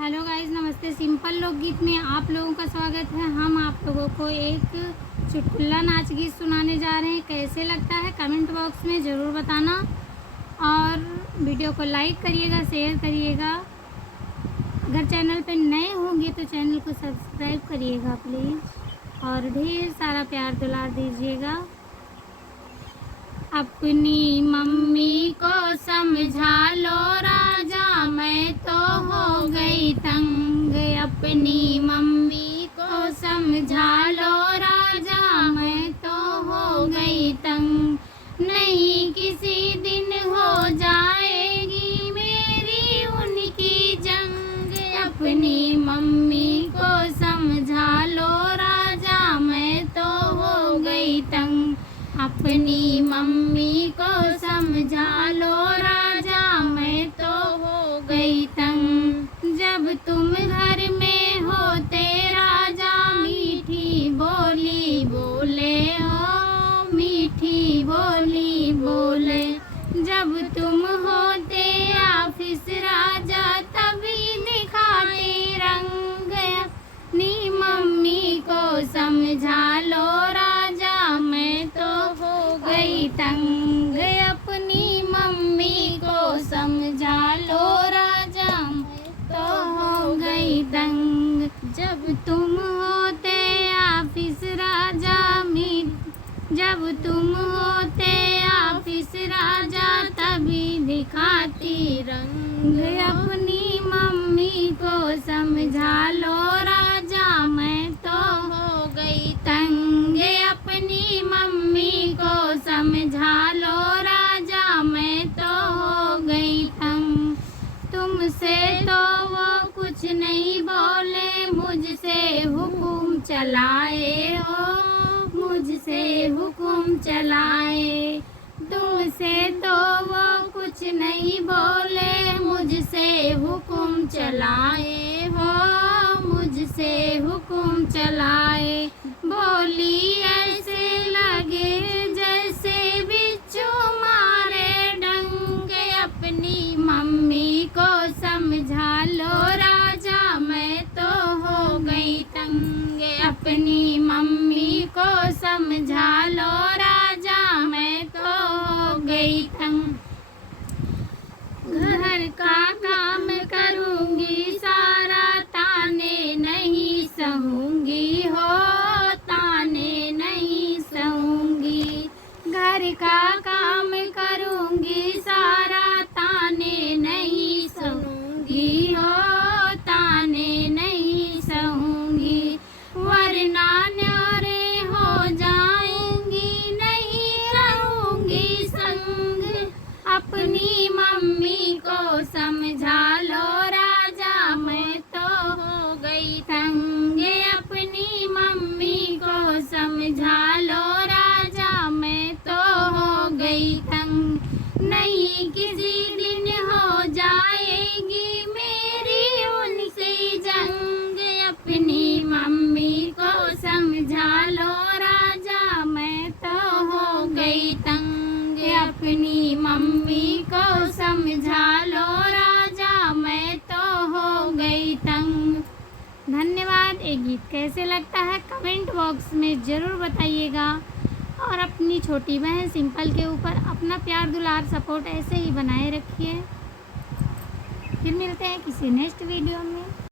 Hello guys, नमस्ते। Simple लोकगीत में आप लोगों का स्वागत है। हम आप लोगों को एक चुटकुला नाच गीत सुनाने जा रहे हैं। कैसे लगता है कमेंट बॉक्स में ज़रूर बताना और वीडियो को लाइक करिएगा, शेयर करिएगा। अगर चैनल पे नए होंगे तो चैनल को सब्सक्राइब करिएगा प्लीज़, और ढेर सारा प्यार दुलार दीजिएगा। अपनी मम्मी को समझा लो राजा, मैं तो हो गई तंग। अपनी मम्मी को समझा लो राजा, मैं तो हो गई तंग। नहीं किसी दिन हो जाएगी मेरी उनकी जंग। अपनी मम्मी को समझा लो राजा, मैं तो हो गई तंग। अपनी मम्मी को समझा लो राजा, मैं तो हो गई तंग। जब तुम घर में होते राजा, मीठी बोली बोले हो, मीठी बोली बोले। जब तुम होते ऑफिस राजा, तभी दिखाते रंग। अपनी मम्मी को समझा लो राजा, मैं तो हो गई तंग। अपनी मम्मी को समझा लो राजा, मैं तो हो गई तंग। जब तुम होते ऑफिस राजा जब तुम होते ऑफिस राजा, तभी दिखाती रंग। अपनी मम्मी को समझा लो राजा, मैं तो हो गई तंग। अपनी मम्मी को समझा लो राजा, मैं तो हो गई तंग। तुमसे तो वो कुछ नहीं बोले, मुझसे हुकुम चलाए हो, मुझसे हुकुम चलाए। तुमसे तो वो कुछ नहीं बोले, मुझसे हुकुम चलाए हो, मुझसे हुकुम चलाए। बोली ऐसे लगे जैसे बिच्छू मारे डंक। अपनी मम्मी को समझा लो राजा, मैं तो हो गई तंग। अपनी मम्मी को समझा लो राजा, मैं तो हो गई तंग। घर का काम करूँगी सारा, ताने नहीं सहूँगी हो, ताने नहीं सहूँगी। घर का काम करूँगी सारा, ताने नहीं सहूँगी हो, ताने नहीं सहूँगी। वरना न्यारे हो जाएंगी, नहीं रहूँगी संग। अपनी मम्मी को समझा लो राजा, मैं तो हो गई तंग। अपनी मम्मी को समझा लो राजा, मैं तो हो गई तंग। नहीं किसी दिन हो जाएगी मेरी उनसे जंग। अपनी मम्मी को समझा लो राजा, मैं तो हो गई तंग। अपनी मम्मी को समझा लो राजा, मैं तो हो गई तंग। धन्यवाद। ये गीत कैसे लगता है कमेंट बॉक्स में ज़रूर बताइएगा, और अपनी छोटी बहन सिंपल के ऊपर अपना प्यार दुलार सपोर्ट ऐसे ही बनाए रखिए। फिर मिलते हैं किसी नेक्स्ट वीडियो में।